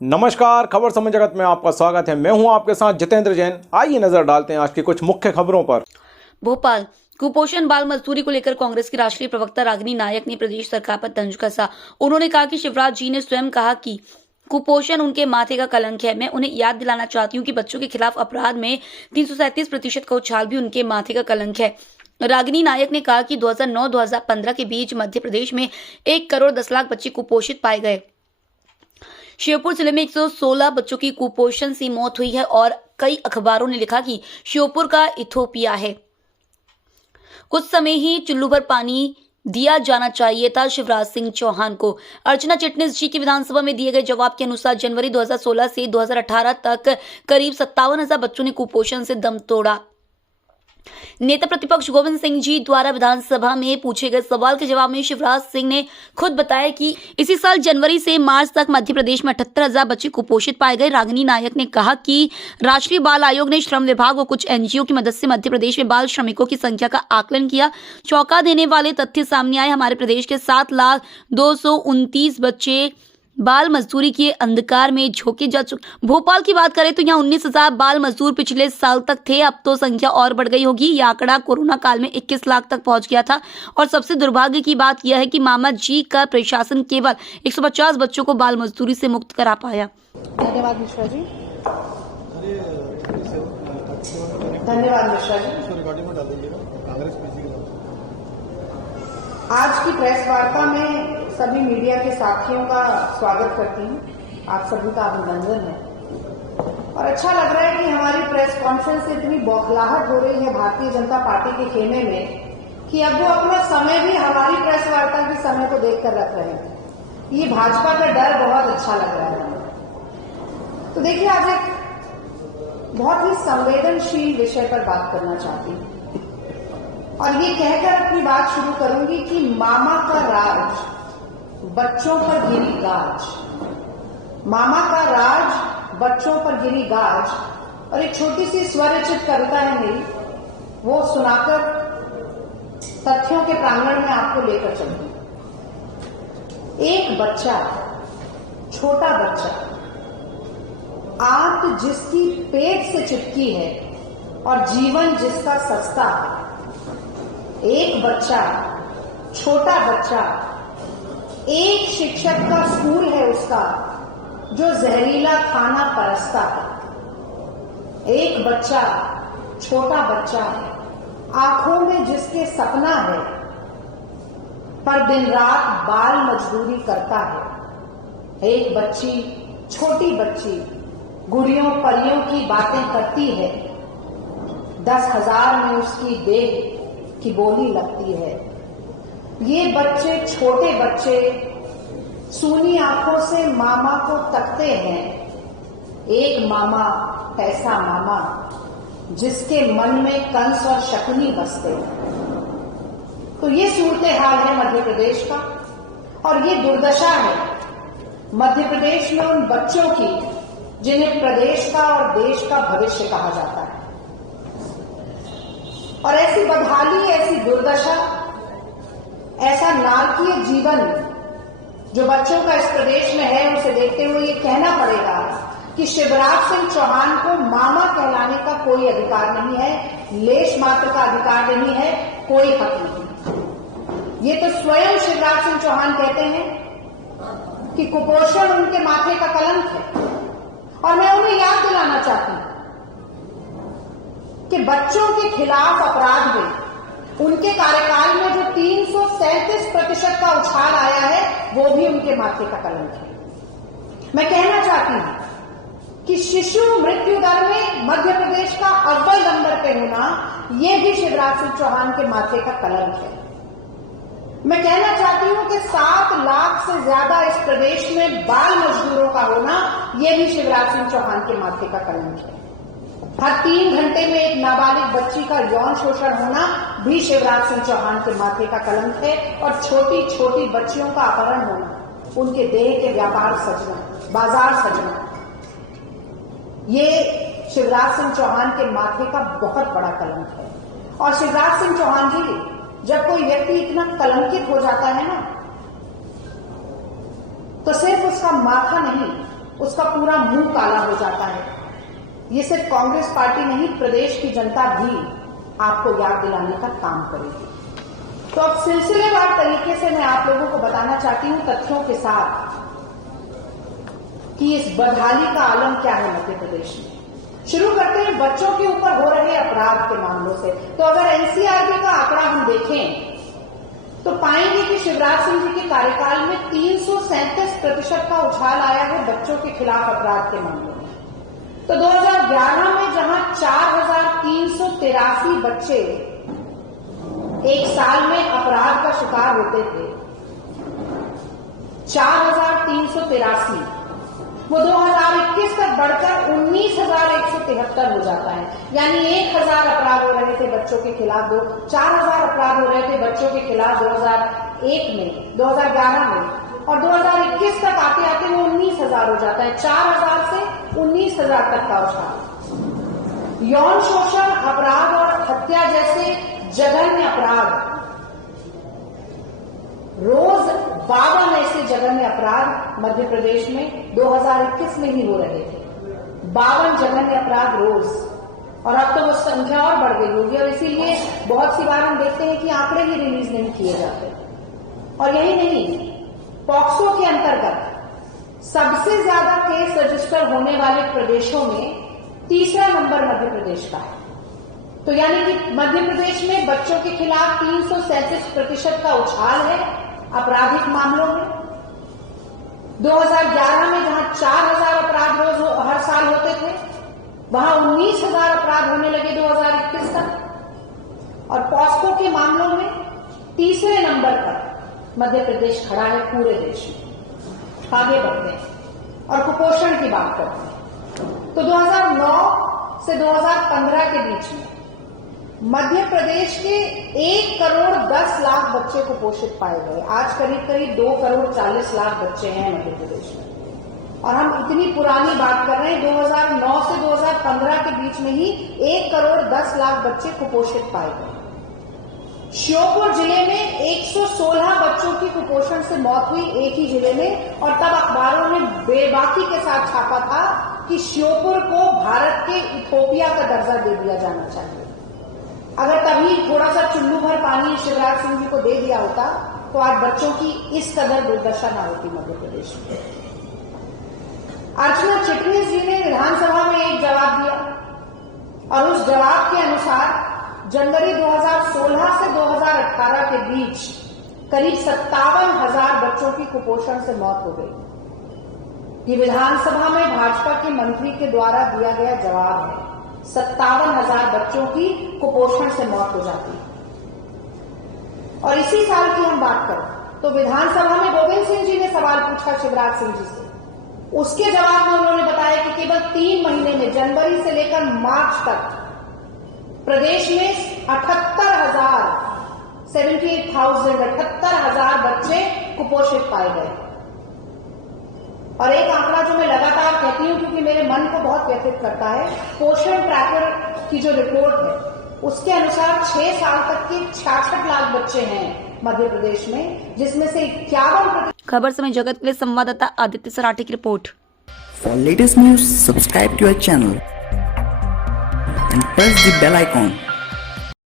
नमस्कार, खबर समय जगत में आपका स्वागत है। मैं हूं आपके साथ जितेंद्र जैन। आइए नजर डालते हैं आज की कुछ मुख्य खबरों पर। भोपाल कुपोषण बाल मजदूरी को लेकर कांग्रेस की राष्ट्रीय प्रवक्ता रागिनी नायक ने प्रदेश सरकार पर तंज कसा। उन्होंने कहा कि शिवराज जी ने स्वयं कहा कि कुपोषण उनके माथे का कलंक है। मैं उन्हें याद दिलाना चाहती हूँ कि बच्चों के खिलाफ अपराध में 337% का उछाल भी उनके माथे का कलंक है। रागिनी नायक ने कहा कि 2009-2015 के बीच मध्य प्रदेश में 1 करोड़ 10 लाख बच्चे कुपोषित पाए गए। श्योपुर जिले में 116 बच्चों की कुपोषण से मौत हुई है और कई अखबारों ने लिखा कि श्योपुर का इथोपिया है। कुछ समय ही चुल्लू भर पानी दिया जाना चाहिए था शिवराज सिंह चौहान को। अर्चना चिटनिस जी की विधानसभा में दिए गए जवाब के अनुसार जनवरी 2016 से 2018 तक करीब 57,000 बच्चों ने कुपोषण से दम तोड़ा। नेता प्रतिपक्ष गोविंद सिंह जी द्वारा विधानसभा में पूछे गए सवाल के जवाब में शिवराज सिंह ने खुद बताया कि इसी साल जनवरी से मार्च तक मध्य प्रदेश में 78,000 बच्चे कुपोषित पाए गए। रागिनी नायक ने कहा कि राष्ट्रीय बाल आयोग ने श्रम विभाग और कुछ एनजीओ की मदद से मध्य प्रदेश में बाल श्रमिकों की संख्या का आकलन किया। चौंका देने वाले तथ्य सामने आए। हमारे प्रदेश के 7,229 बच्चे बाल मजदूरी के अंधकार में झोंके जा चुके। भोपाल की बात करें तो यहाँ 19,000 बाल मजदूर पिछले साल तक थे। अब तो संख्या और बढ़ गई होगी। यह आंकड़ा कोरोना काल में 21 लाख तक पहुंच गया था। और सबसे दुर्भाग्य की बात यह है कि मामा जी का प्रशासन केवल 150 बच्चों को बाल मजदूरी से मुक्त करा पाया। धन्यवाद मिश्रा जी। धन्यवाद मिश्रा जी। आज की प्रेस वार्ता में सभी मीडिया के साथियों का स्वागत करती हूँ। आप सभी का अभिनंदन है और अच्छा लग रहा है कि हमारी प्रेस कॉन्फ्रेंस से इतनी बौखलाहट हो रही है भारतीय जनता पार्टी के खेमे में कि अब वो अपना समय भी हमारी प्रेस वार्ता के समय को देखकर रख रहे हैं। ये भाजपा का डर बहुत अच्छा लग रहा है। तो देखिए, आज एक बहुत ही संवेदनशील विषय पर बात करना चाहती हूँ और ये कहकर अपनी बात शुरू करूंगी कि मामा का राज बच्चों पर गिरी गाज। मामा का राज बच्चों पर गिरी गाज। और एक छोटी सी स्वरचित कविता है मेरी, वो सुनाकर तथ्यों के प्रांगण में आपको लेकर चलती हूं। एक बच्चा, छोटा बच्चा, आंत जिसकी पेट से चिपकी है और जीवन जिसका सस्ता है। एक बच्चा, छोटा बच्चा, एक शिक्षक का स्कूल है उसका जो जहरीला खाना परसता है। एक बच्चा, छोटा बच्चा, आंखों में जिसके सपना है पर दिन रात बाल मजदूरी करता है। एक बच्ची, छोटी बच्ची, गुड़ियों परियों की बातें करती है। 10,000 में उसकी देह की बोली लगती है। ये बच्चे, छोटे बच्चे, सूनी आंखों से मामा को तकते हैं। एक मामा, ऐसा मामा जिसके मन में कंस और शकुनी बसते हैं। तो ये सूरत हाल है मध्य प्रदेश का और ये दुर्दशा है मध्य प्रदेश में उन बच्चों की जिन्हें प्रदेश का और देश का भविष्य कहा जाता है। और ऐसी बदहाली, ऐसी दुर्दशा, ऐसा नारकीय जीवन जो बच्चों का इस प्रदेश में है, उसे देखते हुए ये कहना पड़ेगा कि शिवराज सिंह चौहान को मामा कहलाने का कोई अधिकार नहीं है, लेश मात्र का अधिकार नहीं है, कोई हक नहीं। ये तो स्वयं शिवराज सिंह चौहान कहते हैं कि कुपोषण उनके माथे का कलंक है। और मैं उन्हें याद दिलाना चाहती हूं कि बच्चों के खिलाफ अपराध में उनके कार्यकाल में जो 337% का उछाल आया है, वो भी उनके माथे का कलंक है। मैं कहना चाहती हूं कि शिशु मृत्यु दर में मध्य प्रदेश का अव्वल नंबर पे होना, यह भी शिवराज सिंह चौहान के माथे का कलंक है। मैं कहना चाहती हूं कि 7 लाख से ज्यादा इस प्रदेश में बाल मजदूरों का होना, यह भी शिवराज सिंह चौहान के माथे का कलंक है। हर 3 घंटे में एक नाबालिग बच्ची का यौन शोषण होना भी शिवराज सिंह चौहान के माथे का कलंक है। और छोटी छोटी बच्चियों का अपहरण होना, उनके देह के व्यापार सजना, बाजार सजना, ये शिवराज सिंह चौहान के माथे का बहुत बड़ा कलंक है। और शिवराज सिंह चौहान जी, जब कोई व्यक्ति इतना कलंकित हो जाता है ना, तो सिर्फ उसका माथा नहीं, उसका पूरा मुंह काला हो जाता है। ये सिर्फ कांग्रेस पार्टी नहीं, प्रदेश की जनता भी आपको याद दिलाने का काम करेगी। तो अब सिलसिलेवार तरीके से मैं आप लोगों को बताना चाहती हूं तथ्यों के साथ कि इस बदहाली का आलम क्या है मध्य प्रदेश में। शुरू करते हैं बच्चों के ऊपर हो रहे अपराध के मामलों से। तो अगर एनसीआरबी का आंकड़ा हम देखें तो पाएंगे कि शिवराज सिंह जी के कार्यकाल में 337% का उछाल आया है बच्चों के खिलाफ अपराध के मामलों में। तो 2011 में जहां 4,383 बच्चे एक साल में अपराध का शिकार होते थे, 4,383, वो 2021 तक बढ़कर 19,173 हो जाता है। यानी 1,000 अपराध हो रहे थे बच्चों के खिलाफ, 4,000 अपराध हो रहे थे बच्चों के खिलाफ 2001 में, 2011 में, और 2021 तक आते आते वो 19,000 हो जाता है। 4,000 से 19,000 तक का उछाल। यौन शोषण अपराध और हत्या जैसे जघन्य अपराध, रोज 52 ऐसे जघन्य अपराध मध्य प्रदेश में 2021 में ही हो रहे थे। 52 जघन्य अपराध रोज, और अब तो वो संख्या और बढ़ गई होगी। और इसीलिए बहुत सी बार हम देखते हैं कि आंकड़े ही रिलीज नहीं किए जाते। और यही नहीं, पॉक्सो के अंतर्गत सबसे ज्यादा केस रजिस्टर होने वाले प्रदेशों में तीसरा नंबर मध्य प्रदेश का है। तो यानी कि मध्य प्रदेश में बच्चों के खिलाफ 337% का उछाल है आपराधिक मामलों में। 2011 में जहां 4,000 अपराध रोज हर साल होते थे, वहां 19,000 अपराध होने लगे 2021 तक। और पॉस्को के मामलों में तीसरे नंबर पर मध्य प्रदेश खड़ा है पूरे देश में। आगे बढ़ते हैं और कुपोषण की बात करते हैं। तो 2009 से 2015 के बीच में मध्य प्रदेश के 1,10,00,000 बच्चे कुपोषित पाए गए। आज करीब करीब 2,40,00,000 बच्चे हैं मध्य प्रदेश में। और हम इतनी पुरानी बात कर रहे हैं, 2009 से 2015 के बीच में ही 1,10,00,000 बच्चे कुपोषित पाए गए। श्योपुर जिले में 116 बच्चों की कुपोषण से मौत हुई एक ही जिले में। और तब अखबारों ने बेबाकी के साथ छापा था कि श्योपुर को भारत के इथोपिया का दर्जा दे दिया जाना चाहिए। अगर तभी थोड़ा सा चुल्लू भर पानी शिवराज सिंह जी को दे दिया होता तो आज बच्चों की इस कदर दुर्दशा ना होती मध्य प्रदेश में। अर्चना चिटनीस जी ने विधानसभा में एक जवाब दिया और उस जवाब के अनुसार जनवरी 2016 से 2018 के बीच करीब 57,000 बच्चों की कुपोषण से मौत हो गई। ये विधानसभा में भाजपा के मंत्री के द्वारा दिया गया जवाब है। 57,000 बच्चों की कुपोषण से मौत हो जाती है। और इसी साल की हम बात करें तो विधानसभा में गोविंद सिंह जी ने सवाल पूछा शिवराज सिंह जी से। उसके जवाब में उन्होंने बताया कि केवल 3 महीने में, जनवरी से लेकर मार्च तक, प्रदेश में 78,000 बच्चे कुपोषित पाए गए। और एक आंकड़ा जो मैं लगातार कहती हूं क्योंकि मेरे मन को बहुत व्यथित करता है, पोषण ट्रैकर की जो रिपोर्ट है उसके अनुसार 6 साल तक के 66 लाख बच्चे हैं मध्य प्रदेश में, जिसमें से 51%। खबर समय जगत के लिए संवाददाता आदित्य सराठी की report. For latest news, subscribe to our channel and press the bell icon.